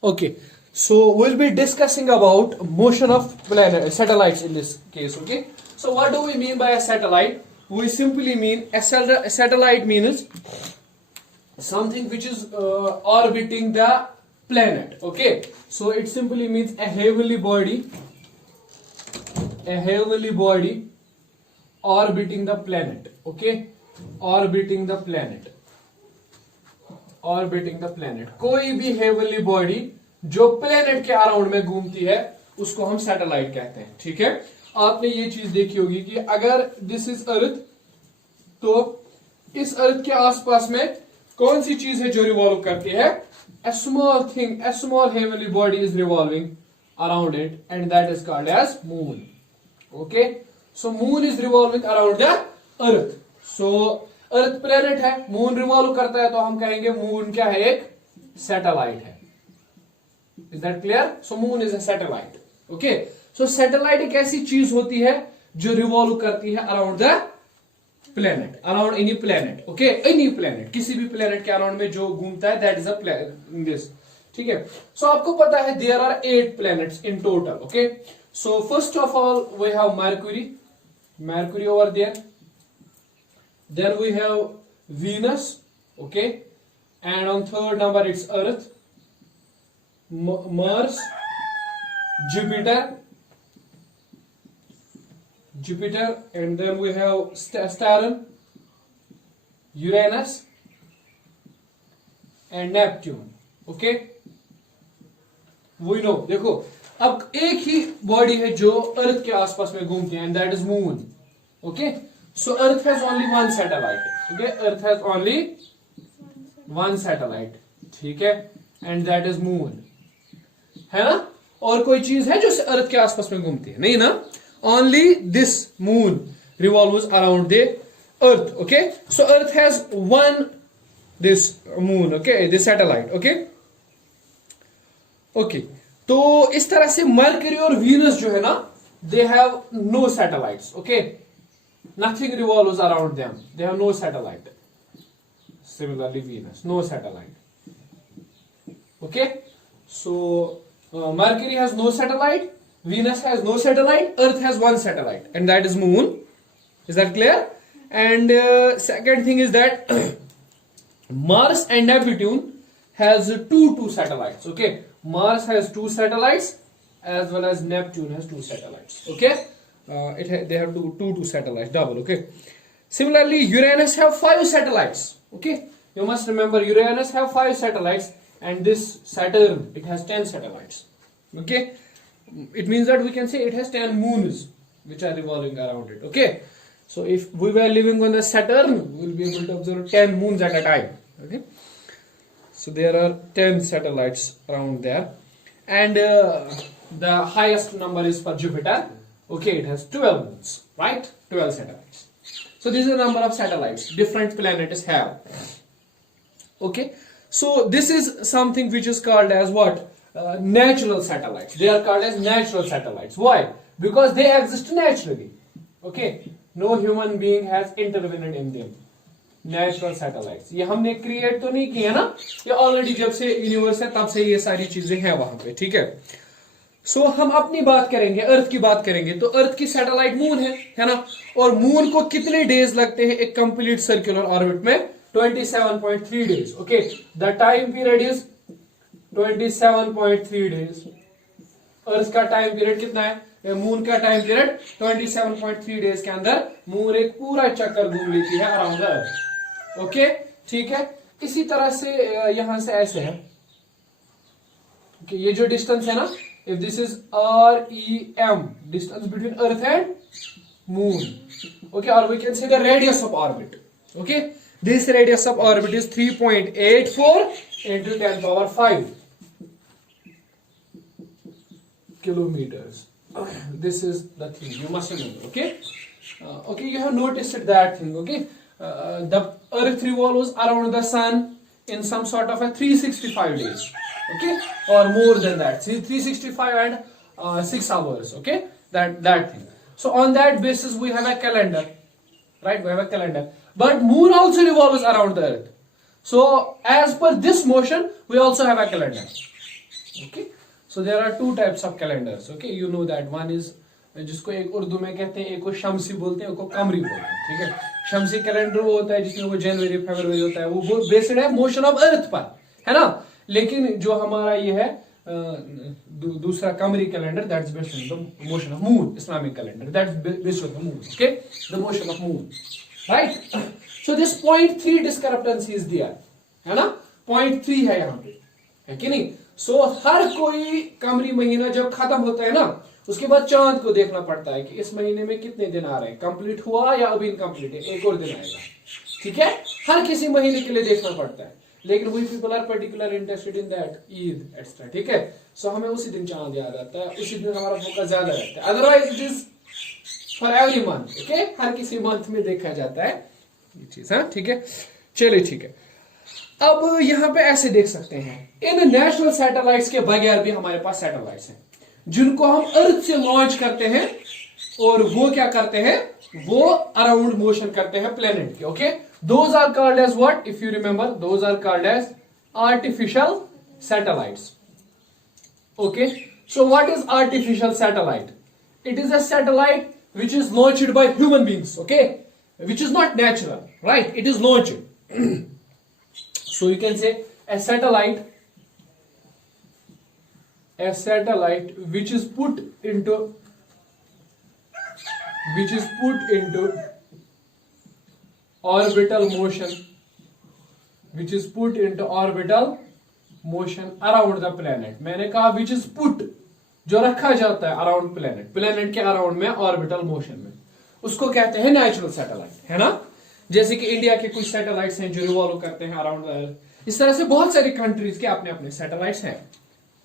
Okay, so we'll be discussing about motion of planet satellites in this case. Okay, so what do we mean by a satellite? We simply mean a satellite means something which is orbiting the planet. Okay, so it simply means a heavenly body orbiting the planet. Okay, orbiting the planet, कोई भी heavenly body जो planet के around में घूमती है उसको हम satellite कहते हैं. ठीक है, आपने ये चीज देखी होगी कि अगर दिस इज अर्थ, तो इस अर्थ के आसपास में कौन सी चीज है जो रिवॉल्व करती है? a small heavenly body is revolving around it, and that is called as moon. Okay, so moon is revolving around the earth. So earth planet है, मून रिवॉल्व करता है, तो हम कहेंगे मून क्या है? एक सैटेलाइट है. Is that clear? So moon is a satellite. Okay, so satellite एक ऐसी चीज होती है जो रिवॉल्व करती है around the planet, around any planet. Okay, any planet, किसी भी प्लेनेट के अराउंड में जो घूमता है, दैट इज अ दिस. ठीक है, सो आपको पता है there are 8 planets in total. Okay, so first of all we have Mercury over there. Then we have Venus, okay, and on third number it's Earth, Mars, Jupiter, and then we have Saturn, Uranus, and Neptune. Okay, we know. देखो, अब एक ही body है जो अर्थ के आसपास में घूमती है, and that is Moon. Okay. So Earth has only one satellite. Okay, Earth has only one satellite. ठीक है, and that is Moon. है ना? और कोई चीज है जो अर्थ के आसपास में घूमती है? नहीं ना? Only this Moon revolves around the Earth. Okay, so Earth has one this Moon. Okay, this satellite. Okay, okay. तो इस तरह से मरकरी और वीनस जो है ना, they have no satellites. Okay. Nothing revolves around them. They have no satellite. Similarly, Venus, no satellite. Okay, so Mercury has no satellite, Venus has no satellite, Earth has one satellite, and that is Moon. Is that clear? And second thing is that Mars and Neptune has two satellites. Okay, Mars has 2 satellites as well as Neptune has 2 satellites. Okay. They have two satellites, double. Okay, similarly Uranus have 5 satellites. Okay, you must remember Uranus have 5 satellites, and this Saturn, it has 10 satellites. Okay, it means that we can say it has 10 moons which are revolving around it. Okay, so if we were living on the Saturn, we will be able to observe 10 moons at a time. Okay, so there are 10 satellites around there, and the highest number is for Jupiter. Okay, it has 12 moons, right? 12 satellites. So this is the number of satellites different planets have. Okay, so this is something which is called as what? Natural satellites. They are called as natural satellites. Why? Because they exist naturally. Okay, no human being has intervened in them. Natural satellites. ये हमने create तो नहीं किया ना, ये already जब से universe है तब से ये सारी चीजें हैं वहां पे. ठीक है, सो हम अपनी बात करेंगे, अर्थ की बात करेंगे, तो अर्थ की सैटेलाइट मून है ना? और मून को कितने डेज लगते हैं एक कंप्लीट सर्कुलर ऑर्बिट में? 27.3 days. Okay, the time period is 27.3 days. Earth का टाइम पीरियड कितना है? मून का टाइम पीरियड 27.3 डेज के अंदर मून एक पूरा चक्कर घूम लेती है अराउंड द अर्थ. ओके, ठीक है. इसी तरह से यहां से ऐसे है. ओके, ये जो डिस्टेंस है ना, if this is REM, distance between Earth and Moon, okay, or we can say the radius of orbit. Okay, this radius of orbit is 3.84 into 10 power 5 kilometers. This is the thing you must remember. Okay, okay, you have noticed that thing. Okay, the Earth revolves around the Sun in some sort of a 365 days. Okay, or more than that. See, 365 and 6 hours. Okay, that thing. So on that basis we have a calendar, right? We have a calendar. But Moon also revolves around the Earth. So as per this motion, we also have a calendar. Okay, so there are two types of calendars. Okay, you know that one is जिसको एक उर्दू में कहते हैं, एक को शमसी बोलते हैं, एक को कमरी बोलते हैं. ठीक है, शमसी कैलेंडर वो होता है जिसमें वो जनवरी फरवरी होता है, वो बेस्ड है मोशन ऑफ अर्थ पर, है ना. लेकिन जो हमारा ये है दूसरा कमरी calendar, that's based on the motion of moon. Islamic calendar that's based on the moon. Okay, the motion of moon, right. So this 0.3 discrepancy is there, है ना. 0.3 है यहाँ पे, है कि नहीं. सो हर कोई कमरी महीना जब खत्म होता है ना, उसके बाद चांद को देखना पड़ता है कि इस महीने में कितने दिन आ रहे हैं, कंप्लीट हुआ या अभी इनकम्प्लीट है, एक और दिन आएगा. ठीक है, हर किसी महीने के लिए देखना पड़ता है. लेकिन we people are particular interested in that ईद एक्स्ट्रा. ठीक है, सो हमें उसी दिन चांद याद आता है, उसी दिन हमारा फोकस ज्यादा रहता है. Otherwise it is for every month. Okay, हर किसी मंथ में देखा जाता है ये चीज. हाँ, ठीक है, चलिए ठीक है. अब यहाँ पे ऐसे देख सकते हैं, इन नेशनल सैटेलाइट्स के बगैर भी हमारे पास सैटेलाइट्स हैं जिनको हम अर्थ से लॉन्च करते हैं, और वो क्या करते हैं, वो अराउंड मोशन करते हैं प्लेनेट के. Okay, those are called as what, if you remember, those are called as artificial satellites. Okay, so what is artificial satellite? It is a satellite which is launched by human beings, okay, which is not natural, right? It is launched. So you can say a satellite which is put into orbital motion around the planet. मैंने कहा which is put, जो रखा जाता है around planet के around में, orbital motion में, उसको कहते हैं नेचुरल सैटेलाइट, है ना. जैसे कि इंडिया के कुछ सैटेलाइट्स हैं जो रिवॉल्व करते हैं अराउंड द अर्थ. इस तरह से बहुत सारी कंट्रीज के अपने अपने सैटेलाइट्स हैं.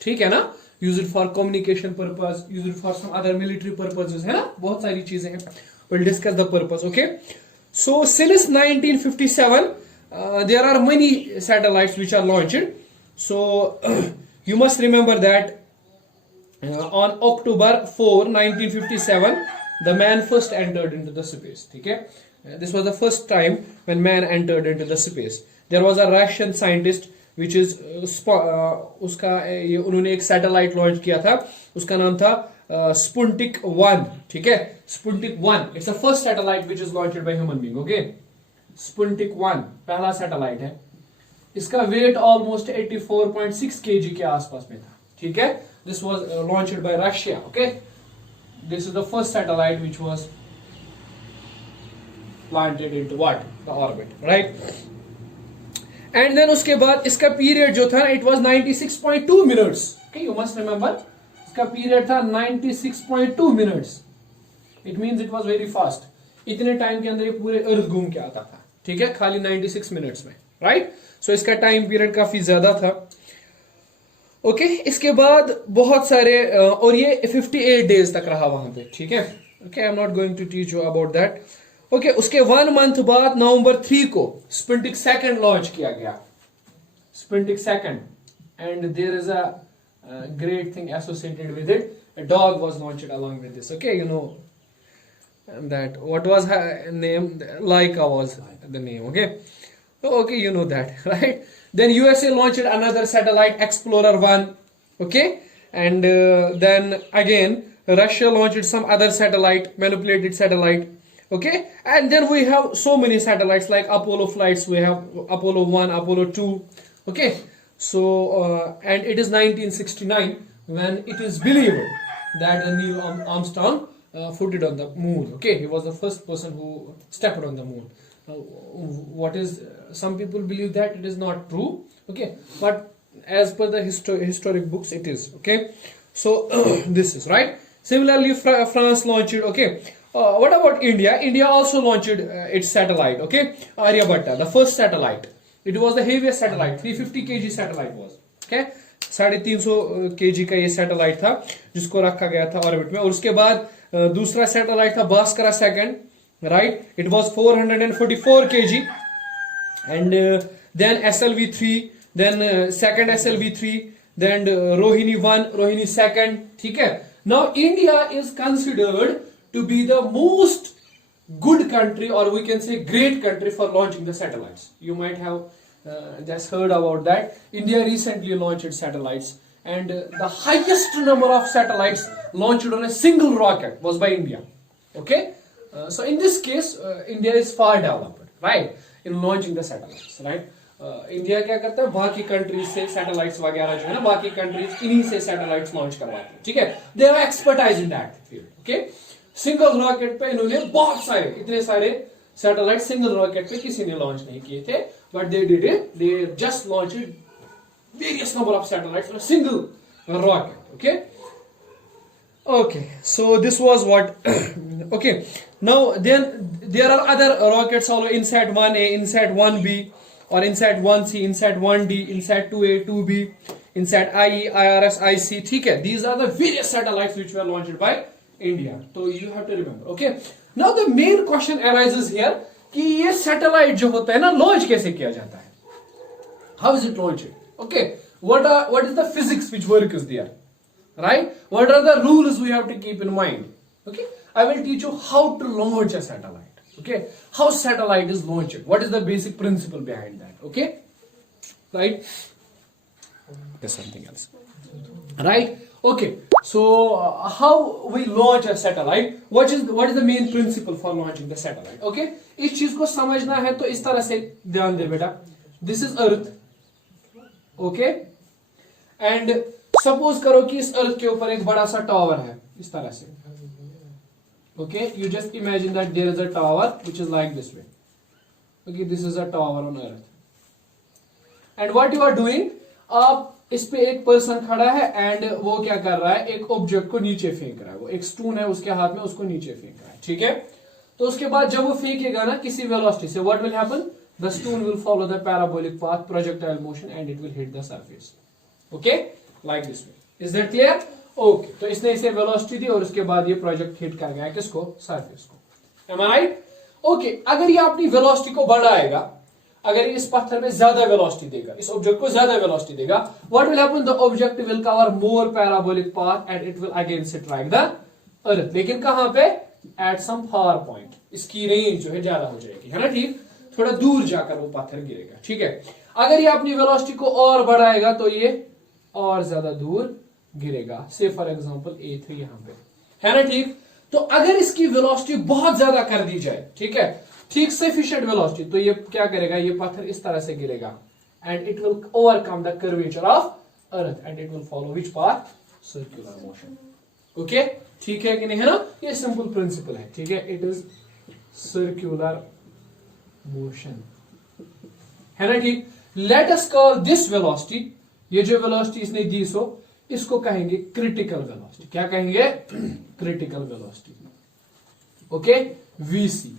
ठीक है ना, used for communication purpose, used for some other military purposes, है ना, बहुत सारी चीजें हैं. Will discuss the purpose. Okay, so since 1957 there are many satellites which are launched. So you must remember that on October 4, 1957, the man first entered into the space. ठीक है, this was the first time when man entered into the space. There was a Russian scientist which is उसका ये उन्होंने एक satellite launch किया था, उसका नाम था Sputnik 1. ठीक है, Sputnik 1, it's the first satellite which is launched by human being. Okay, Sputnik 1 पहला सैटेलाइट है. इसका वेट ऑलमोस्ट 84.6 kg के आसपास में था. ठीक है, this was launched by Russia. Okay, this is the first satellite which was planted into what, the orbit, right? And then उसके बाद इसका पीरियड जो था, it was 96.2 minutes. Okay, you must remember, इसका पीरियड था 96.2 minutes. It means it was very fast. इतने time के अंदर ये पूरे अर्थ घूम के आता था. ठीक है, खाली 96 मिनट्स में, राइट. सो इसका टाइम पीरियड काफी ज्यादा था. ओके, इसके बाद बहुत सारे और ये 58 डेज तक रहा वहां पे. ठीक है, okay, I am not going to teach you about that. Okay, उसके 1 मंथ बाद नवंबर 3 को स्पुतनिक 2 लॉन्च किया गया. Sputnik 2, and there is a great thing associated with it. A dog was launched along with this. Okay, you know that. What was her name? Laika was the name. Okay, okay, you know that, right? Then USA launched another satellite, Explorer 1. Okay, and then again Russia launched some other satellite, manipulated satellite. Okay, and then we have so many satellites like Apollo flights. We have Apollo 1, Apollo 2. Okay, so and it is 1969 when it is believed that Neil Armstrong footed on the moon. Okay, he was the first person who stepped on the moon. What is some people believe that it is not true. Okay, but as per the historic books it is. Okay, so this is right. Similarly, France launched. Okay, what about India? India also launched its satellite. Okay, Aryabhatta, the first satellite. It was the heaviest satellite, 350 kg satellite was. Okay, 350 kg का ये satellite था जिसको रखा गया था orbit में. और उसके बाद दूसरा सैटेलाइट था Bhaskara 2, right? It was 444 kg, and then SLV3, then second SLV3, then Rohini 1, Rohini 2. ठीक है. Now India is considered to be the most good country, or we can say great country, for launching the satellites. You might have just heard about that. India recently launched satellites, and the highest number of satellites launched on a single rocket was by India. Okay, so in this case, India is far developed, right, in launching the satellites, right. India क्या करता है, बाकी countries से satellites वगैरह जो है ना, बाकी कंट्रीज इन्हीं से सैटेलाइट्स लॉन्च करवाते हैं, ठीक है. They have expertise in that field. Okay, single rocket पे इन्होंने बहुत सारे, इतने सारे सैटेलाइट सिंगल रॉकेट पे किसी ने लॉन्च नहीं किए थे, but they did it, they just launched various number of satellites on a single rocket. Okay, okay, so this was what okay, now then there are other rockets also, INSAT 1A, INSAT 1B, or INSAT 1C, INSAT 1D, INSAT 2A, 2B, INSAT IE, IRS, IC. ठीक है, these are the various satellites which were launched by India. So you have to remember. Okay, now the main question arises here कि ये satellite जो होता है ना, launch कैसे किया जाता है? How is it launched? Okay, what is the physics which work is there? Right? What are the rules we have to keep in mind? Okay, I will teach you how to launch a satellite. Okay, how satellite is launched, what is the basic principle behind that. Okay, right, there's something else, right. Okay, so how we launch a satellite, what is the main principle for launching the satellite. Okay, इस चीज को समझना है तो इस तरह से ध्यान दे बेटा. This is earth. Okay, and suppose करो कि इस अर्थ के ऊपर एक बड़ा सा टावर है इस तरह से. Okay, you just imagine that there is a tower which is like this way. Okay, this is a tower on earth, and what you are doing, आप इस पे एक पर्सन खड़ा है एंड वो क्या कर रहा है, एक ऑब्जेक्ट को नीचे फेंक रहा है. वो एक स्टून है उसके हाथ में, उसको नीचे फेंक रहा है. ठीक है, तो उसके बाद जब वो फेंकेगा ना किसी वेलोसिटी से, what will happen, the stone will follow the parabolic path, projectile motion, and it will hit the surface. Okay, like this way. Is that clear? Okay, तो इसने इसे वेलोसिटी दी और उसके बाद ये प्रोजेक्ट हिट कर गया किसको, सरफेस को. M I right? ओके, अगर ये अपनी वेलोसिटी को बढ़ाएगा, अगर इस पत्थर में ज्यादा वेलोसिटी देगा, इस ऑब्जेक्ट को ज्यादा वेलोसिटी देगा, what will happen, the object will cover more parabolic path and it will again strike the earth. लेकिन कहां पे, एट सम फार पॉइंट, इसकी रेंज जो है ज्यादा हो जाएगी, है ना. ठीक, थोड़ा दूर जाकर वो पत्थर गिरेगा. ठीक है, अगर ये अपनी वेलोसिटी को और बढ़ाएगा तो ये और ज्यादा दूर गिरेगा. से फॉर एग्जांपल A3 यहां पे है ना. ठीक, तो अगर इसकी वेलोसिटी बहुत ज्यादा कर दी जाए, ठीक है, ठीक सफिशिएंट वेलोसिटी, तो ये क्या करेगा, ये पत्थर इस तरह से गिरेगा and it will overcome the curvature of earth and it will follow which path, circular motion. Okay, ठीक है कि नहीं, है ना. ये सिंपल प्रिंसिपल है. ठीक है, इट इज सर्कुलर मोशन, है ना. ठीक, let us call this velocity, ये जो वेलोसिटी इसने दी सो इसको कहेंगे क्रिटिकल वेलोसिटी. क्या कहेंगे, critical velocity. Okay, VC.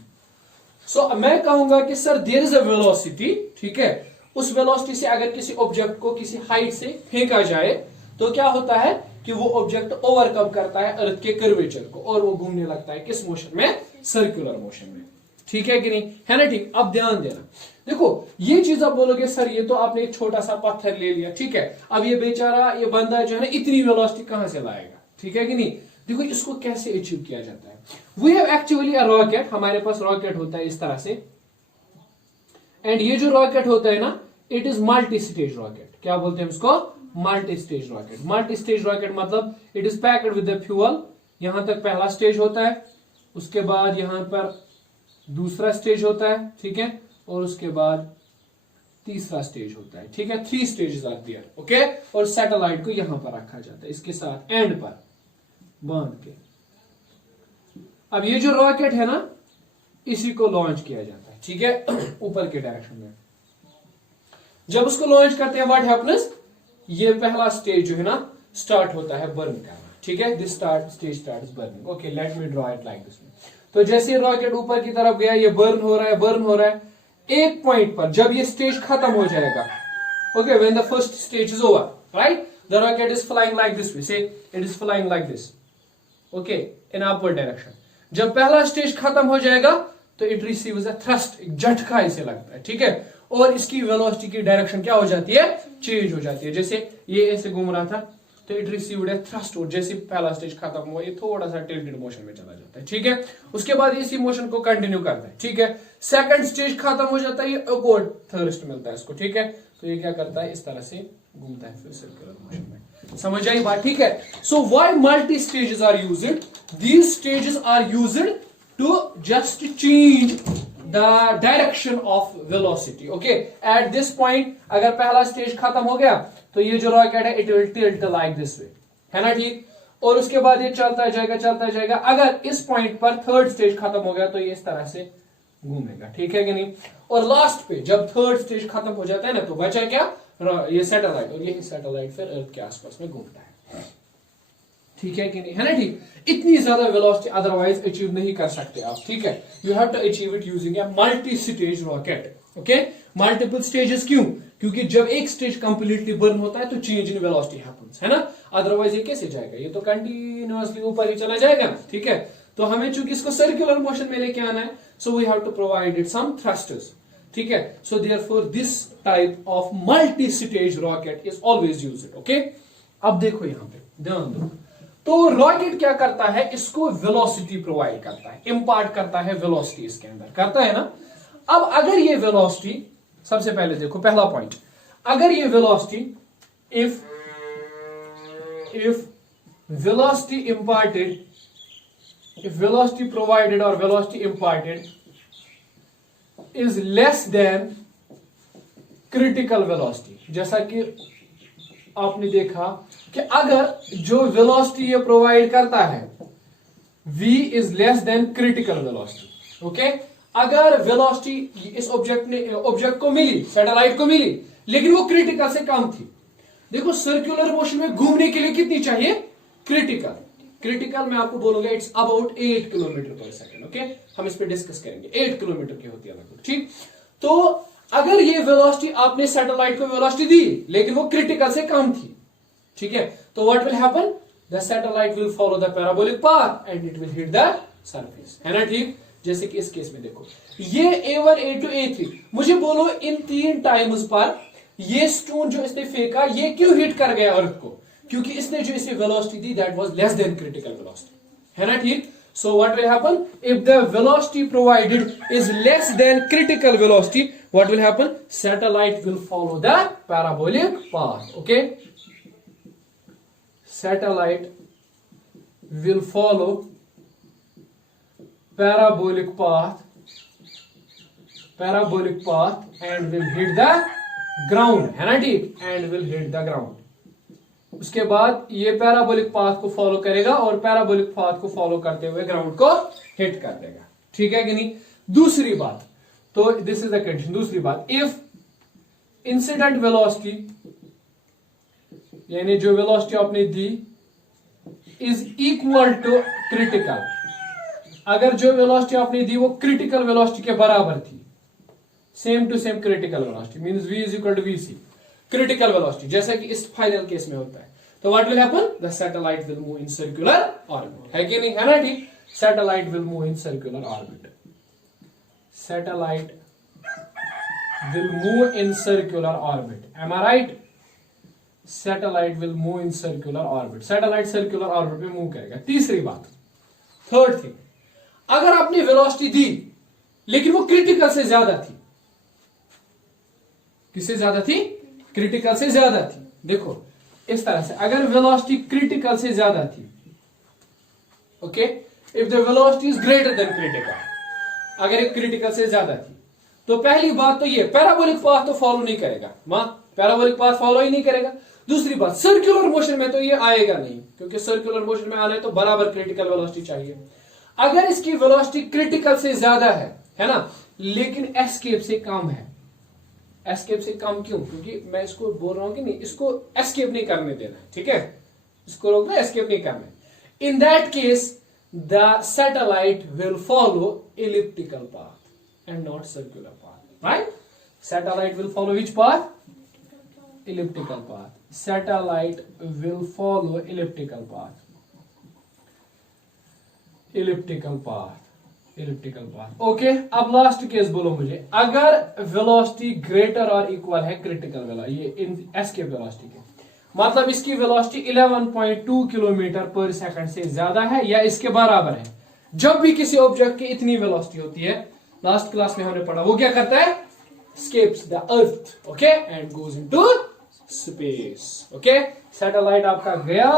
So मैं कहूंगा कि sir there is a velocity, ठीक है, उस वेलोसिटी से अगर किसी ऑब्जेक्ट को किसी हाइट से फेंका जाए तो क्या होता है कि वो ऑब्जेक्ट ओवरकम करता है अर्थ के कर्वेचर को और वो घूमने लगता है किस मोशन में, सर्कुलर मोशन में. ठीक है कि नहीं, है ना. ठीक, अब ध्यान देना, देखो ये चीज आप बोलोगे सर ये तो आपने एक छोटा सा पत्थर ले लिया, ठीक है, अब ये बेचारा ये बंदा जो है ना इतनी वेलोसिटी कहां से लाएगा. ठीक है कि नहीं. देखो इसको कैसे अचीव किया जाता है. We have actually a rocket, हमारे पास रॉकेट होता है इस तरह से, एंड ये जो रॉकेट होता है ना, it is multi stage rocket. क्या बोलते हैं इसको, multi stage rocket. Multi stage rocket मतलब it is packed with the fuel. यहां तक पहला स्टेज होता है, उसके बाद यहां पर दूसरा स्टेज होता है, ठीक है, और उसके बाद तीसरा स्टेज होता है. ठीक है, 3 स्टेजेस आर देयर. ओके, और सैटेलाइट को यहां पर रखा जाता है इसके साथ एंड पर बांध के. अब ये जो रॉकेट है ना, इसी को लॉन्च किया जाता है. ठीक है, ऊपर के डायरेक्शन में जब उसको लॉन्च करते हैं, व्हाट हैपेंस, ये पहला स्टेज जो है ना स्टार्ट होता है बर्न करना. ठीक है, this stage starts burning. Okay, let me draw it like this. तो जैसे रॉकेट ऊपर की तरफ गया, ये बर्न हो रहा है, बर्न हो रहा है. एक पॉइंट पर जब ये स्टेज खत्म हो जाएगा, okay, when the first stage is over, right, the rocket is flying like this way, say it is flying like this. Okay, in upward direction. जब पहला स्टेज खत्म हो जाएगा तो इट रिसीव्स अ थ्रस्ट, एक झटका इसे लगता है. ठीक है, और इसकी वेलोसिटी की डायरेक्शन क्या हो जाती है, चेंज हो जाती है. जैसे ये ऐसे घूम रहा था तो इट रिसीव्ड ए थ्रस्ट, और जैसे पहला स्टेज खत्म हुआ ये थोड़ा सा टिल्टेड मोशन में चला जाता है. ठीक है, उसके बाद इसी मोशन को कंटिन्यू करता है. ठीक है, सेकंड स्टेज खत्म हो जाता है, ये अपवर्ड थ्रस्ट मिलता है इसको. ठीक है, तो ये क्या करता है, इस तरह से घूमता है फिर सर्कुलर मोशन में. समझ आई बात, ठीक है। So why multi stages are used, these stages are used to just change the direction of velocity. Okay, at this point अगर पहला स्टेज खत्म हो गया तो ये जो रॉकेट है it will tilt like this वे, है ना, ठीक। और उसके बाद ये चलता जाएगा। अगर इस पॉइंट पर थर्ड स्टेज खत्म हो गया तो ये इस तरह से घूमेगा, ठीक है कि नहीं। और लास्ट पे जब थर्ड स्टेज खत्म हो जाता है ना तो बचा क्या, ये सैटेलाइट, और यही सैटेलाइट फिर अर्थ के आसपास में घूमता है, ठीक है कि नहीं, है ना, ठीक। इतनी ज्यादा वेलोसिटी अदरवाइज अचीव नहीं कर सकते आप, ठीक है। You have to achieve it using a multi stage rocket. Okay, multiple stages क्यों, क्योंकि जब एक स्टेज कंप्लीटली बर्न होता है तो चेंज इन वेलोसिटी हैपेंस, है ना। अदरवाइज ये कैसे जाएगा, ये तो कंटिन्यूअसली ऊपर ही चला जाएगा, ठीक है। तो हमें चूंकि इसको सर्कुलर मोशन में लेके आना है, so we have to provide it some thrusters, ठीक है। So therefore this type of multi stage rocket is always used. Okay, अब देखो यहां पे ध्यान दो, तो रॉकेट क्या करता है, इसको वेलोसिटी प्रोवाइड करता है, इंपार्ट करता है वेलोसिटी इसके अंदर, करता है ना। अब अगर ये वेलोसिटी, सबसे पहले देखो पहला पॉइंट, अगर ये velocity if velocity imparted, if velocity provided or velocity imparted is less than critical velocity, जैसा कि आपने देखा कि अगर जो वेलोसिटी ये प्रोवाइड करता है v is less than critical velocity, okay. अगर वेलोसिटी इस ऑब्जेक्ट को मिली, सैटेलाइट को मिली, लेकिन वो क्रिटिकल से कम थी। देखो सर्कुलर मोशन में घूमने के लिए कितनी चाहिए, क्रिटिकल मैं आपको बोलूंगा इट्स अबाउट 8 किलोमीटर पर सेकंड। ओके, हम इस पे डिस्कस करेंगे, 8 किलोमीटर की होती है लगभग, ठीक। तो अगर ये वेलोसिटी आपने सैटेलाइट को वेलोसिटी दी लेकिन वो क्रिटिकल से कम थी, ठीक है, तो what will happen, the satellite will follow the parabolic path and it will hit the surface, है ना, ठीक। जैसे कि इस केस में देखो ये A1 A2 A3, मुझे बोलो इन 3 टाइम्स पर ये स्टोन जो इसने फेंका ये क्यों हिट कर गया अर्थ को, क्योंकि इसने जो इसे velocity the that was less than critical velocity, है ना, ठीक। So what will happen, if the velocity provided is less than critical velocity, what will happen, satellite will follow the parabolic path. Okay, satellite will follow parabolic path and will hit the ground, है ना, ठीक, and will hit the ground। उसके बाद ये parabolic path को follow करेगा और parabolic path को फॉलो करते हुए ग्राउंड को हिट कर देगा, ठीक है कि नहीं। दूसरी बात, तो दिस इज द कंडीशन। दूसरी बात, इफ इंसिडेंट वेलोसिटी यानी जो वेलोसिटी आपने दी इज इक्वल टू क्रिटिकल, अगर जो वेलोसिटी आपने दी वो क्रिटिकल वेलोसिटी के बराबर थी, same to same critical velocity means v is equal to vc, critical velocity जैसा कि इस फाइनल केस में होता है, तो what will happen, the satellite will move in circular orbit, है कि नहीं, है ना, ठीक। Satellite will move in circular orbit, satellite will move in circular orbit, am I right, satellite will move in circular orbit, satellite circular orbit में move करेगा। तीसरी बात, थर्ड थिंग, अगर आपने वेलोसिटी दी लेकिन वो क्रिटिकल से ज्यादा थी, किससे ज्यादा थी, क्रिटिकल से ज्यादा थी। देखो इस तरह से, अगर वेलोसिटी क्रिटिकल से ज्यादा थी, okay, if the velocity is greater than critical, अगर एक क्रिटिकल से ज्यादा थी, तो पहली बात तो ये पैराबोलिक पाथ तो फॉलो नहीं करेगा, पैराबोलिक पाथ फॉलो ही नहीं करेगा। दूसरी बात, सर्कुलर मोशन में तो ये आएगा नहीं, क्योंकि सर्कुलर मोशन में आना है तो बराबर क्रिटिकल वेलोसिटी चाहिए। अगर इसकी वेलोसिटी क्रिटिकल से ज्यादा है ना, लेकिन एस्केप से कम है, एस्केप से कम क्यों, क्योंकि मैं इसको बोल रहा हूं कि नहीं, इसको एस्केप नहीं करने देना है, ठीक है, इसको रोकना, एस्केप नहीं करना है। In that case the satellite will follow elliptical path and not circular path, right. Satellite will follow which path, elliptical path, satellite will follow elliptical path, okay. अब लास्ट केस बोलो मुझे, अगर वेलोसिटी ग्रेटर और equal है critical velocity, ये escape velocity के मतलब इसकी वेलोसिटी 11.2 किलोमीटर पर सेकंड से ज्यादा है या इसके बराबर है। जब भी किसी ऑब्जेक्ट की इतनी वेलोसिटी होती है, लास्ट क्लास में हमने पढ़ा, वो क्या करता है, escapes the earth, okay, and goes into space. Okay, satellite आपका गया,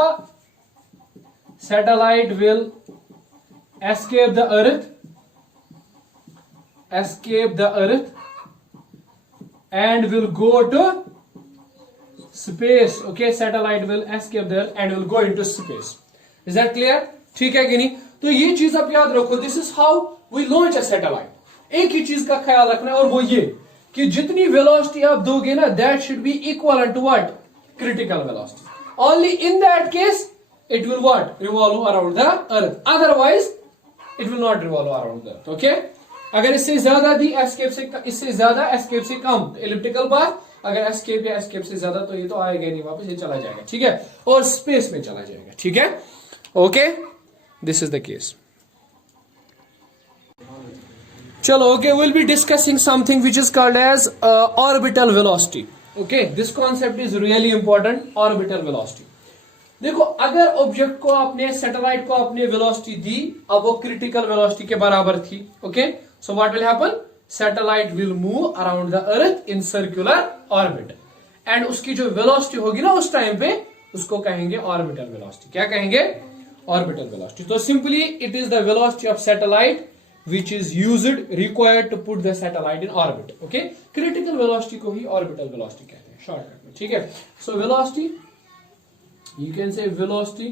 satellite will escape the earth, and will go to space. Okay, satellite will escape there and will go into space. Is that clear? ठीक है कि नहीं? तो ये चीज आप याद रखो, this is how we launch a satellite। एक ही चीज का ख्याल रखना है और वो ये कि जितनी वेलोसिटी आप दोगे ना, that should be equivalent to what? Critical velocity. Only in that case it will what? Revolve around the earth. Otherwise it will not revolve around the earth. Okay? अगर इससे ज्यादा दी एस्केप से, इससे ज्यादा एस्केप से कम इलिप्टिकल पाथ, अगर escape या escape से ज्यादा तो ये तो आएगा नहीं वापस, ये चला जाएगा। ठीक है, और स्पेस में चला जाएगा। ठीक है, okay, this is the case. चलो, okay, will be discussing something which is called as orbital velocity. Okay, this concept is really important, orbital velocity. देखो, अगर ऑब्जेक्ट को आपने, सैटेलाइट को आपने वेलोसिटी दी, अब वो क्रिटिकल वेलोसिटी के बराबर थी। Okay, so what will happen? Satellite will move around the earth in circular orbit, and उसकी जो वेलोसिटी होगी ना उस टाइम पे, उसको कहेंगे ऑर्बिटल वेलोसिटी। क्या कहेंगे? Orbital velocity. तो simply it is the velocity of satellite which is used required to put the satellite in orbit. Okay, critical velocity को ही orbital velocity कहते हैं शॉर्टकट में। ठीक है, so velocity, you can say velocity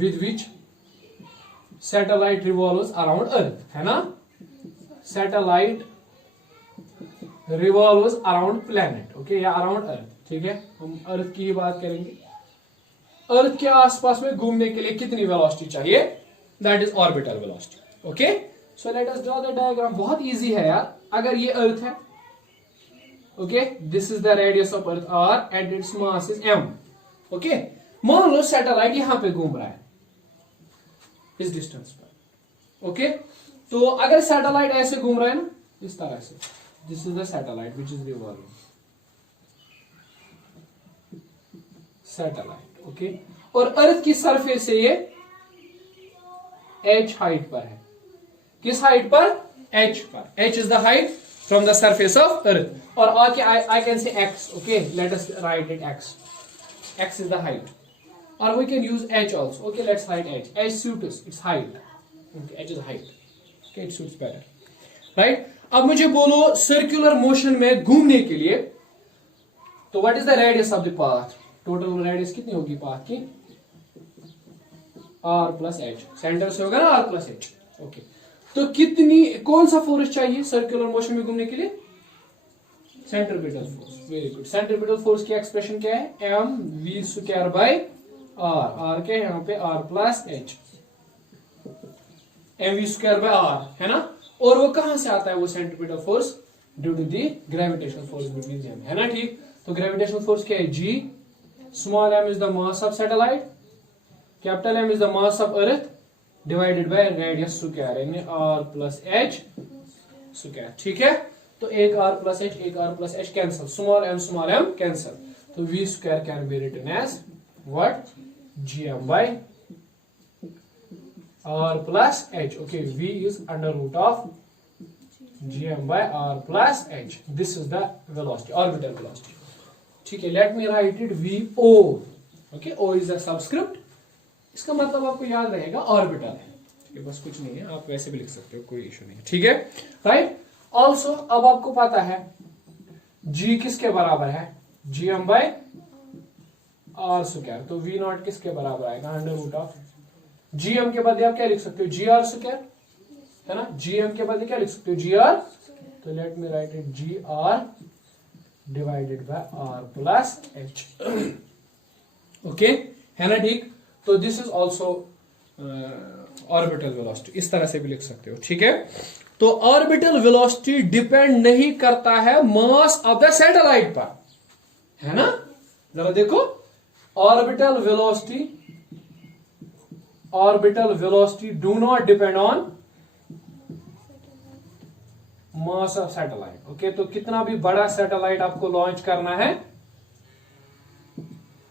with which satellite revolves around earth, है ना? Satellite revolves around planet, okay, या around earth। ठीक है, हम अर्थ की ही बात करेंगे। अर्थ के आसपास में घूमने के लिए कितनी वेलोसिटी चाहिए? That is orbital velocity. Okay, so let us draw the diagram. बहुत इजी है यार। अगर ये अर्थ है, okay, this is the radius of earth R and its mass is m। Okay, मान लो सैटेलाइट यहां पे घूम रहा है इस डिस्टेंस पर। ओके, तो अगर सैटेलाइट ऐसे घूम रहा है ना, इस तरह से, this is the satellite which is revolving satellite. Okay, और अर्थ की सरफेस से ये h हाइट पर है। किस हाइट पर? h पर। h is the height from the surface of earth, और आके I can say x. Okay, let us write it x. x is the height, or we can use h also. Okay, let's write h. h suits its height. Okay, h is height. Okay, it suits better, right? अब मुझे बोलो circular motion में घूमने के लिए, तो what is the radius of the path? Total radius कितनी होगी पाथ की? r plus h। सेंटर से होगा ना r प्लस h। ओके, तो कितनी, कौन सा फोर्स चाहिए सर्कुलर मोशन में घूमने के लिए? Centripetal force. Very good. Centripetal force की एक्सप्रेशन क्या है? m v square by r। r के यहाँ पे r plus h, m v square by r, है ना? और वो कहां से आता है वो centripetal force? Due to the gravitational force between them, है ना? ठीक, तो ग्रेविटेशनल फोर्स क्या है? g। Small m is the mass of satellite, capital M is the mass of Earth divided by radius square, यानी r plus h square। ठीक है, तो एक r plus h, एक r plus h cancel, small m cancel, तो v square can be written as what? gm by r plus h। Okay, v is under root of gm by r plus h. This is the velocity, orbital velocity। ठीक है, let me write it VO। Okay, O is the subscript। इसका मतलब आपको याद रहेगा orbital है। ठीक है, बस कुछ नहीं है, आप वैसे भी लिख सकते हो, कोई इशू नहीं है। ठीक है, राइट। ऑल्सो अब आपको पता है g किसके बराबर है? gm by r square. तो v नॉट किसके बराबर आएगा? अंडर रूट ऑफ gm के बदले आप क्या लिख सकते हो? gr स्क्वायर, है ना? gm के बदले क्या लिख सकते हो? gr। तो late me right it gr divided by r plus h। Okay, है ना? ठीक, तो this is also orbital velocity, इस तरह से भी लिख सकते हो। ठीक है, तो ऑर्बिटल वेलोसिटी डिपेंड नहीं करता है मास ऑफ द सैटेलाइट पर, है ना? जरा देखो, orbital velocity do not depend on mass of satellite. Okay, तो कितना भी बड़ा सैटेलाइट आपको लॉन्च करना है,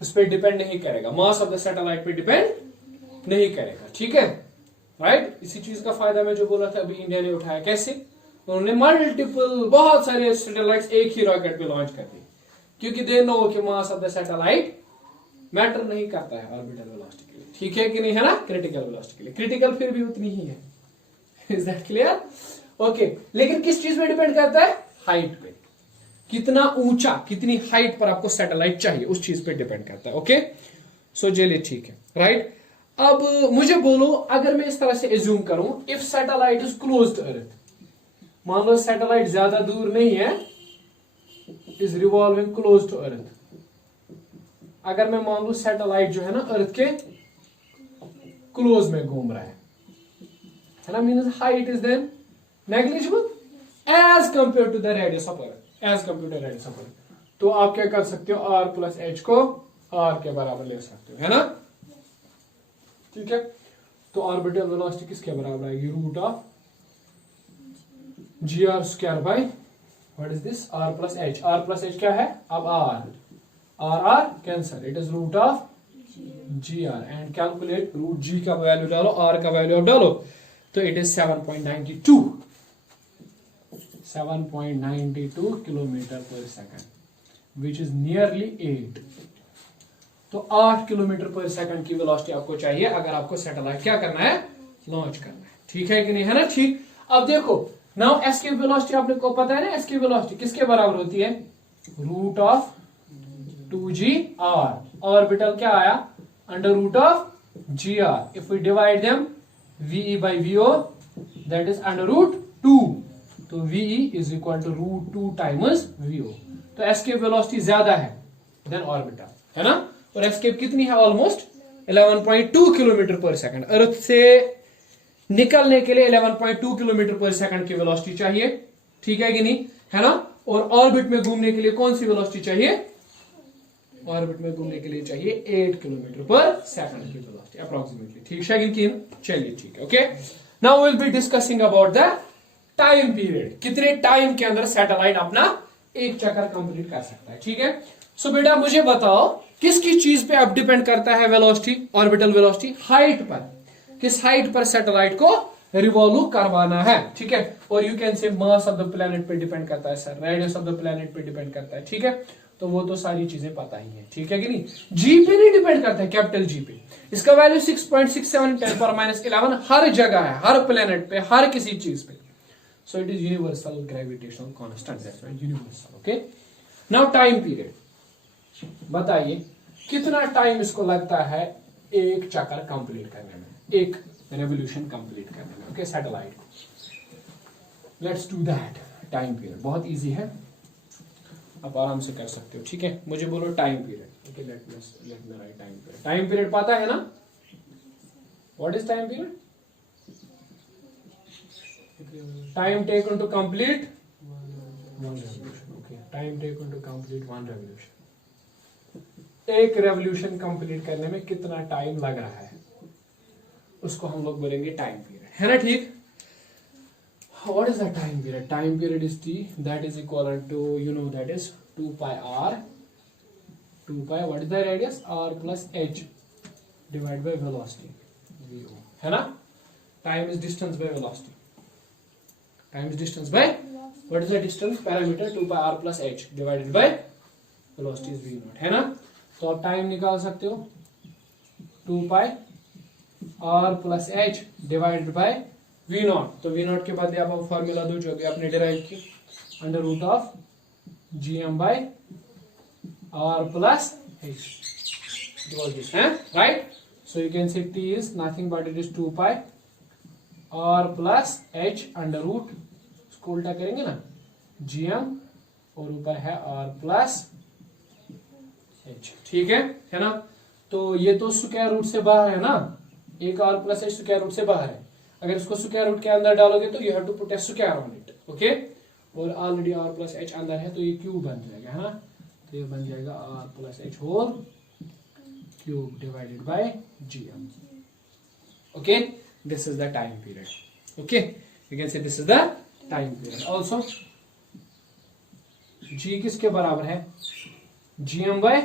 उस पर डिपेंड नहीं करेगा, मास ऑफ द सैटेलाइट पे डिपेंड नहीं करेगा। ठीक है, राइट। इसी चीज का फायदा मैं जो बोला था अभी इंडिया ने उठाया। कैसे? उन्होंने मल्टीपल, बहुत सारे सैटेलाइट्स एक ही रॉकेट पे लॉन्च कर दिए। क्योंकि दे नो कि mass of the satellite matter नहीं करता है ऑर्बिटल वेलोसिटी के लिए, ठीक है कि नहीं, है ना, क्रिटिकल वेलोसिटी के लिए। क्रिटिकल फिर भी उतनी ही है, इज दैट क्लियर? ओके, लेकिन किस चीज पे डिपेंड करता है? हाइट पे, कितना ऊंचा, कितनी हाइट पर आपको सैटेलाइट चाहिए, उस चीज पे डिपेंड करता है। ओके, सो चलिए ठीक है, राइट। अब मुझे बोलो, अगर मैं इस तरह से एज्यूम करूं, if satellite is close to earth, मान लो सैटेलाइट ज्यादा दूर नहीं है, is revolving close to earth. अगर मैं मान लू सैटेलाइट जो है ना अर्थ के क्लोज में घूम रहा है ना, means height is then negligible as compare to the radius of earth, as compare to radius of earth. तो आप क्या कर सकते हो, आर प्लस एच को आर के बराबर ले सकते हो, है ना, ठीक है। तो ऑर्बिटल वेलोसिटी किसके बराबर आएगी? Root of G R square by what is this, R plus H. R plus H क्या है? अब R R cancel, it is root of G R and calculate root G का वैल्यू डालो, R का value अब डालो, तो it is 7.92 kilometre पर सेकंड विच इज नियरली 8। तो 8 किलोमीटर पर सेकंड की वेलोसिटी आपको चाहिए अगर आपको सैटेलाइट क्या करना है, लॉन्च करना है, ठीक है कि नहीं, है ना, ठीक। अब देखो नाउ एस्केप वेलोसिटी आपने को पता है ना, एस्केप वेलोसिटी किसके बराबर होती है? रूट ऑफ 2gr, ऑर्बिटल क्या आया? Under root of gr। If we divide them ve by vo, that is under root 2, तो ve is equal to root 2 times vo। तो एस्केप वेलोसिटी ज्यादा है देन ऑर्बिटल, है ना, और एस्केप कितनी है? ऑलमोस्ट 11.2 किलोमीटर पर सेकंड। अर्थ से निकलने के लिए 11.2 किलोमीटर पर सेकंड की वेलोसिटी चाहिए, ठीक है कि नहीं, है ना। और ऑर्बिट में घूमने के लिए कौन सी वेलोसिटी चाहिए? ऑर्बिट में घूमने के लिए चाहिए 8 किलोमीटर पर सेकंड की वेलोसिटी अप्रोक्सीमेटली, ठीक है कि? चलिए ठीक है, okay. Now will be discussing about the time period, कितने टाइम के अंदर सैटेलाइट अपना एक चक्कर कंप्लीट कर सकता है, ठीक है। सो बेटा मुझे बताओ किसकी चीज पे अब डिपेंड करता है वेलोसिटी, ऑर्बिटल वेलोसिटी? हाइट पर, किस हाइट पर सैटेलाइट को रिवॉल्व करवाना है, ठीक है। और यू कैन से मास ऑफ द प्लेनेट पे डिपेंड करता है sir, radius of the planet पे डिपेंड करता है, ठीक है। तो वो तो सारी चीजें पता ही है, ठीक है कि नहीं। जी पे नहीं डिपेंड करता है, कैपिटल जी पे। इसका वैल्यू 6.67 10 पर -11 हर जगह है, हर प्लेनेट पे, हर किसी चीज पे। So it is universal gravitational constant, that's why universal, okay. Now time period, बताइए कितना टाइम इसको लगता है एक चक्कर कंप्लीट करने में, एक रेवोल्यूशन कंप्लीट करने में, ओके, सैटेलाइट को। Let's do that. Time period बहुत इजी है, आप आराम से कर सकते हो, ठीक है। मुझे बोलो time period, okay, let me write time period. Time period पता है ना, what is time period? Time taken to complete one revolution, okay, time taken to complete one revolution. एक रेवोल्यूशन कंप्लीट करने में कितना टाइम लग रहा है, उसको हम लोग बोलेंगे टाइम पीरियड, है ना, ठीक। What is the time period? Time period is t, that is equal to, you know, that is 2 pi r, 2 pi, what is the radius? R plus h divided by velocity, v0, है ना। Time is distance by velocity, time is distance by, what is the distance? Parameter 2 pi r plus h divided by velocity is v0, है ना। तो आप time निकाल सकते हो 2 pi r plus h divided by v0। तो v0 के बाद आप फॉर्मूला दो जो कि आपने डिराइव की, under root of gm by r plus h, है right. So you can say t is nothing but it is 2 pi r plus h under root, इसको उल्टा करेंगे ना, gm और ऊपर है r plus h, ठीक है ना। तो ये तो स्क्वायर रूट से बाहर है ना, एक r plus h square root से बाहर है, अगर इसको स्क्वायर रूट के अंदर डालोगे तो you have to put a square on it, okay. और ऑलरेडी r प्लस h अंदर है तो ये क्यूब बन जाएगा, है ना। तो ये बन जाएगा r plus h whole cube divided by gm, okay. This is the time period, okay, you can say this is the time period. Also g किसके बराबर है? gm by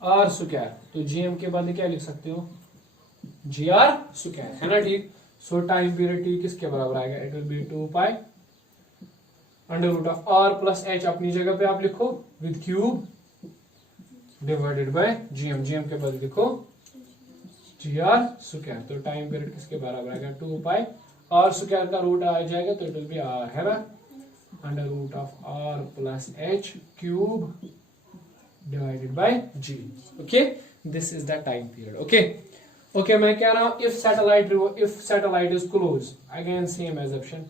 r square. तो gm के बाद क्या लिख सकते हो? gr स्क्वायर, है ना, ठीक। सो टाइम पीरियड t किसके बराबर आएगा? It will be 2 pi under root of r plus h, अपनी जगह पे आप लिखो with cube divided by GM, GM के बाद लिखो GR स्क्वायर। तो टाइम पीरियड किसके बराबर आएगा 2 पाई, R स्क्वायर का रूट आ जाएगा तो इट विल बी R, है ना, under root of R plus H cube divided by G। Okay, this is the time period. Okay, मैं कह रहा हूं if satellite is close, again same assumption,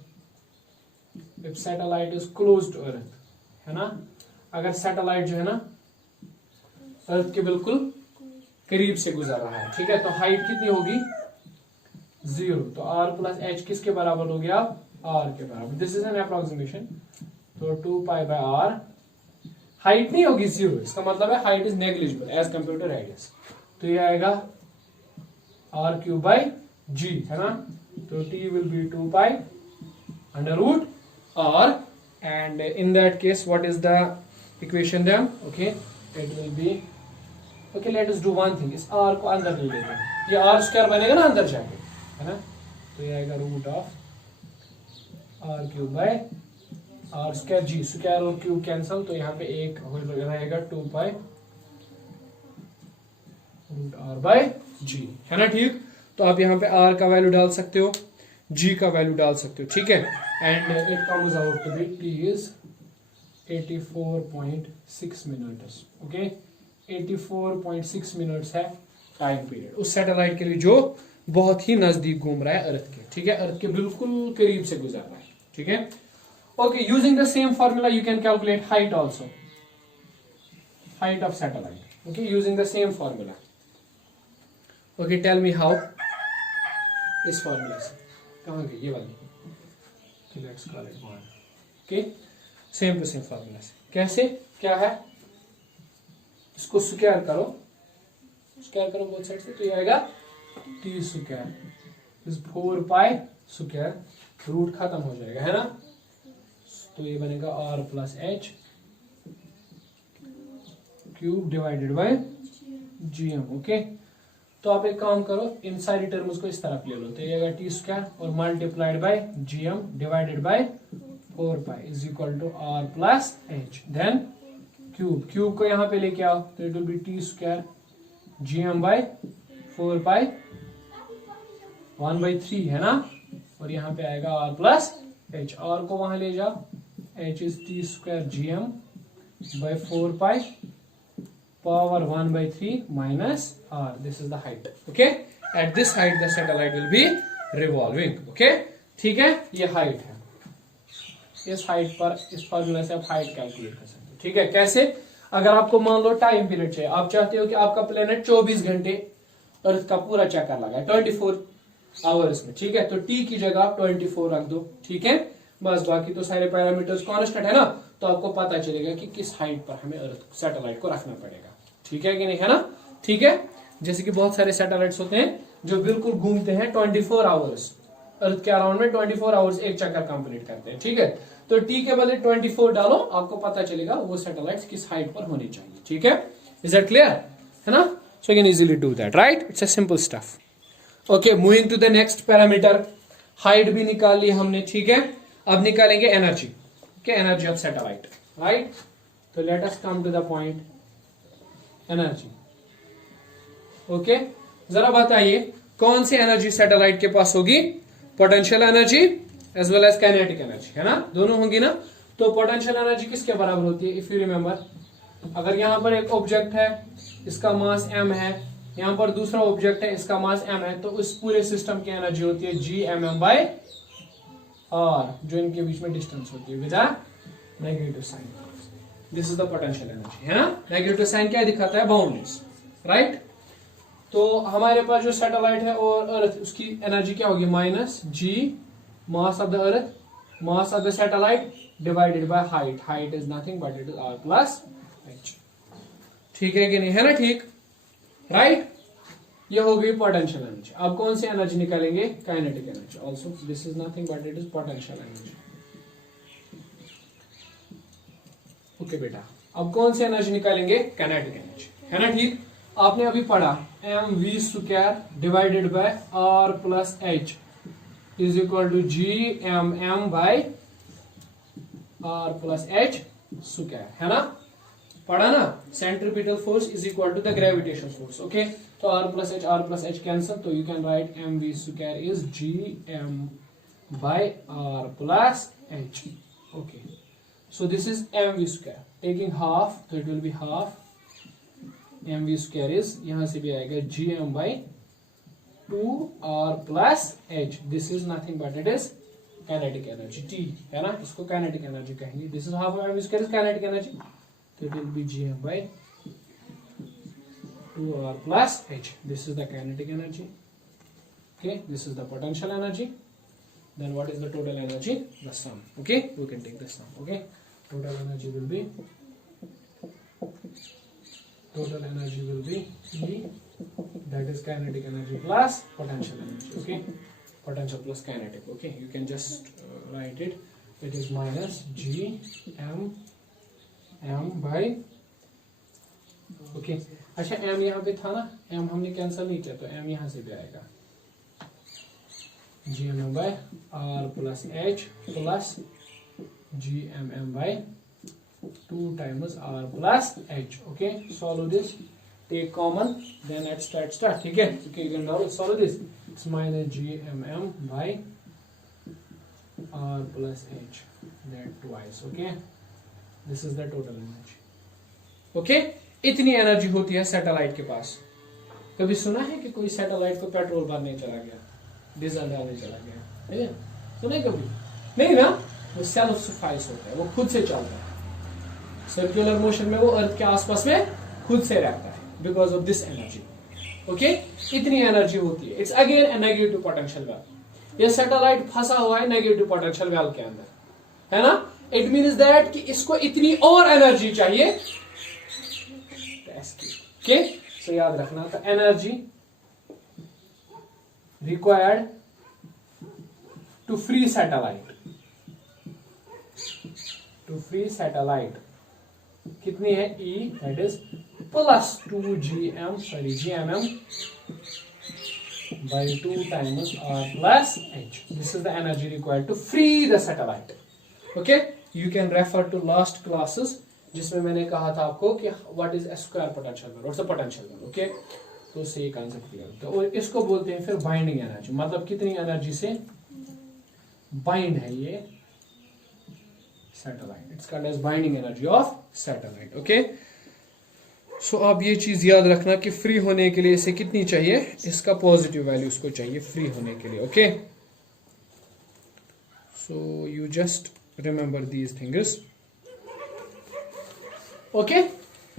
if satellite is close to earth, है ना, अगर satellite जो है ना अर्थ के बिल्कुल करीब से गुजर रहा है, ठीक है, तो हाइट कितनी होगी 0, तो R प्लस H किसके बराबर हो गया, R के बराबर। दिस इज एन अप्रोक्सीमेशन, तो 2 पाई बाय R, हाइट नहीं होगी 0, इसका मतलब है height is negligible as compare to radius, तो ये आएगा R क्यूब बाय G, है ना, तो T will be 2 pi under root R, and in that case what is the equation then? Okay, it will be, okay, let us do one thing, इस R को अंदर ले लेते हैं, ये R स्क्वायर बनेगा ना अंदर जाके, है ना, तो ये आएगा root of R cube by R square, G square और क्यूब कैंसल, तो यहाँ पे एक रहेगा 2 pi root R by G, है ना, ठीक। तो आप यहाँ पे R का वैल्यू डाल सकते हो, G का वैल्यू डाल सकते हो, ठीक है, and it comes out to be T is 84.6 minutes. Okay, 84.6 minutes है टाइम पीरियड उस सैटेलाइट के लिए जो बहुत ही नजदीक घूम रहा है अर्थ के, ठीक है, अर्थ के बिल्कुल करीब से गुजर रहा है, ठीक है। Okay, using the same formula you can calculate height also, height of satellite. Okay, using the same formula. Okay, tell me how, इस फॉर्मूला से कहाँ गई ये वाली, let's call it one. Okay, same to same formula से, कैसे, क्या है, इसको स्क्वायर करो बोथ साइड से, तो ये आएगा T square is 4 pi square, root खत्म हो जाएगा, है ना, तो ये बनेगा R plus H cube divided by GM। Okay, तो आप एक काम करो, इन सारी टर्म्स को इस तरफ ले लो, तो ये आएगा T स्क्वायर और multiplied by GM divided by 4 pi is equal to R plus H, then cube को यहाँ पे लेके आओ, तो it will be T square GM by 4 pi 1/3, है ना, और यहाँ पे आएगा R प्लस H, R को वहां ले जाओ, H is T square GM by 4 pi power 1/3 minus R. This is the height. Okay, at this height the satellite will be revolving. Okay, ठीक है, ये हाइट है, इस हाइट पर इस फॉर्मूला से आप हाइट कैलकुलेट कर सकते हो, ठीक है। कैसे, अगर आपको मान लो टाइम पीरियड चाहिए, आप चाहते हो कि आपका प्लेनेट 24 घंटे अर्थ का पूरा चक्कर लगाए 24 आवर्स में, ठीक है, तो T की जगह आप 24 रख दो, ठीक है, बस, बाकी तो सारे पैरामीटर्स कांस्टेंट है ना, तो आपको पता चलेगा कि किस हाइट पर हमें अर्थ सैटेलाइट को रखना पड़ेगा, ठीक है कि नहीं, है ना, ठीक है। जैसे कि बहुत सारे सैटेलाइट्स होते हैं जो बिल्कुल घूमते हैं 24 आवर्स अर्थ के अराउंड में, 24 आवर्स एक चक्कर कंप्लीट करते हैं, ठीक है, तो T के बदले 24 डालो, आपको पता चलेगा वो सैटेलाइट्स किस हाइट पर होनी चाहिए, ठीक है, इज दैट क्लियर, है ना, so you can easily do that, right, it's a simple stuff. Okay, moving to the next parameter, height भी निकाल ली हमने, ठीक है, अब निकालेंगे energy, okay, energy of satellite, right, तो let us come to the point, energy. Okay, जरा बताइए कौन सी एनर्जी सैटेलाइट के पास होगी, potential energy as well as kinetic energy, है ना, दोनों होंगी ना। तो पोटेंशियल एनर्जी किसके बराबर होती है, इफ यू रिमेंबर, अगर यहां पर एक ऑब्जेक्ट है, इसका मास m है, यहां पर दूसरा ऑब्जेक्ट है, इसका मास m है, तो उस पूरे सिस्टम की एनर्जी होती है Gmm बाय R, जो इनके बीच में डिस्टेंस होती है with a negative sign, this is the potential energy, है ना, नेगेटिव साइन क्या दिखाता है, बाउंड्रीज, राइट। तो हमारे पास जो सैटेलाइट है और अर्थ, उसकी एनर्जी क्या होगी, minus G mass of the earth mass of the satellite divided by height, height is nothing but it is R plus H, ठीक है कि नहीं, है ना, ठीक, राइट, ये हो गई पोटेंशियल एनर्जी। अब कौन सी एनर्जी निकालेंगे, kinetic energy, also this is nothing but it is potential energy. Okay बेटा, अब कौन सी एनर्जी निकालेंगे, काइनेटिक एनर्जी, है ना, ठीक। आपने अभी पढ़ा mv square divided by R plus H is equal to Gmm by R plus H square, है ना। पढ़ा ना, centripetal force is equal to the gravitation force. Okay, तो r plus h कैंसल, तो you can write mv square is gm by r plus h. Okay, so this is mv square, taking half, so it will be half mv square is, यहाँ से भी आएगा gm by 2r plus h. This is nothing but it is kinetic energy T, है ना, इसको kinetic energy कहेंगे. This is half of mv square is kinetic energy, so it will be gm by 2r plus h. This is the kinetic energy. Okay, this is the potential energy. Then what is the total energy? The sum. Okay, you can take the sum. Okay, total energy will be E, that is kinetic energy plus potential energy. Okay, potential plus kinetic. Okay, you can just write it. It is minus g m by. Okay, अच्छा m यहाँ पे था ना, m हमने cancel नहीं किया, तो m यहाँ से भी आएगा gmm by r plus h plus gmm by 2 times r plus h. Okay, solve this, take common, then at start. ठीक है, okay, you can solve this. It's minus gmm by r plus h, that twice. Okay, this is the total energy. Okay, इतनी energy होती है satellite के पास. कभी सुना है कि कोई सैटेलाइट को पेट्रोल भरने चला गया, डीजल डालने चला गया, ठीक है? सुना है कभी? नहीं ना, वो सेल्फ सफाइस होता है, वो खुद से चलता है. सर्कुलर मोशन में वो अर्थ के आसपास में खुद से रहता है, because of this energy. Okay, इतनी एनर्जी होती है. It's again A negative potential well. ये सैटेलाइट फंसा हुआ है नेगेटिव पोटेंशियल वेल के अंदर, है ना. इट मीन्स दैट कि इसको इतनी और एनर्जी चाहिए. ओके, सो याद रखना, तो energy required to free satellite कितनी है? E, that is plus 2gmm by 2 times r plus h. This is the energy required to free the satellite. Okay, you can refer to last classes जिसमें मैंने कहा था आपको कि what is square potential well, what's the potential well. Okay, तो उससे ये concept clear होता है. और इसको बोलते हैं फिर बाइंडिंग एनर्जी, मतलब कितनी एनर्जी से बाइंड है ये satellite. It's called as binding energy of satellite. Okay, so अब ये चीज याद रखना कि फ्री होने के लिए इसे कितनी चाहिए, इसका पॉजिटिव वैल्यू उसको चाहिए फ्री होने के लिए. Okay, so you just remember these things. Okay,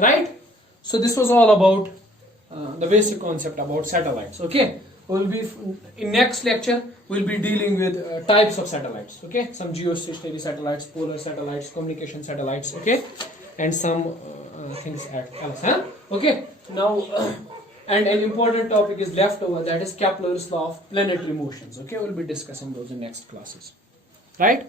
right? So this was all about the basic concept about satellites. Okay, we'll be in next lecture we'll be dealing with types of satellites. Okay, some geostationary satellites, polar satellites, communication satellites. Okay, and some things else. Huh? Okay, now and an important topic is left over, that is Kepler's law of planetary motions. Okay, we'll be discussing those in next classes. Right?